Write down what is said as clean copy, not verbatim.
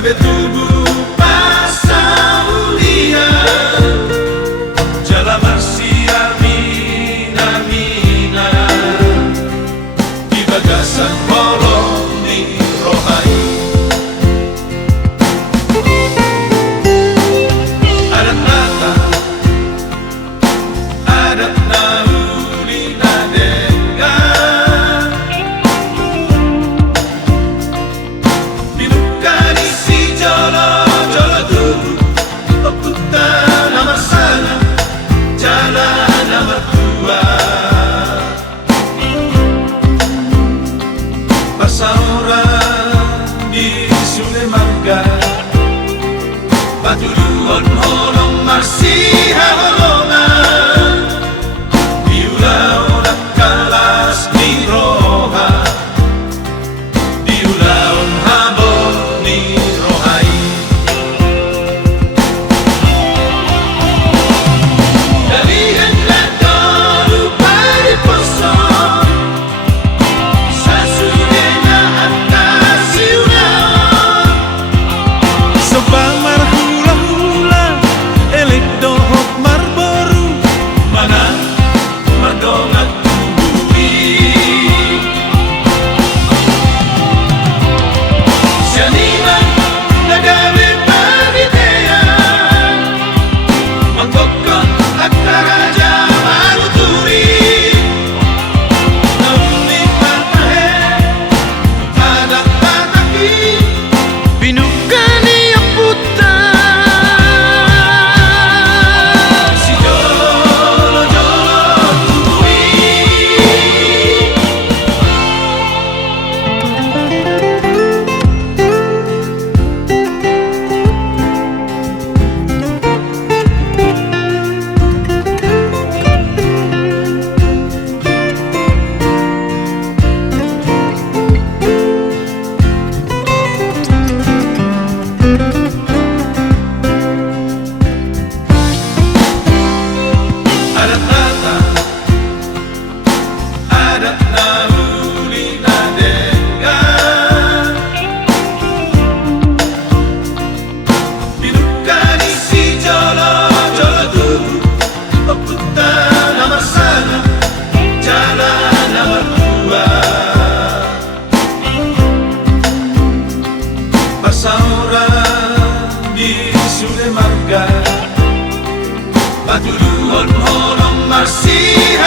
Sabe tudo passa o dia, Jalan Marsia mina di bagasan bolong di rohai. Adat nata, adat nauli na denga, binukani si jolo tu, oputa nama sana, jalan nama tua. Orang di Sungai Mangga, Patuluan holong masih holongan, diulaon kalas di roha, diulaon habo di rohai. Dari hendak dulu pada poson, Bamar hula-hula elik dohok marboru mana mardongat tubui Sianiman nagawe pagitean Magkokon at naraja maruturi Nauni patahe anak pataki binukani puta si jolo tubui Adat nata, adat nauli na denga, binukani si jolo tu, oputa nama sana, jalan nama tua. Orang di Sungai Mangga, Patuluan holong masih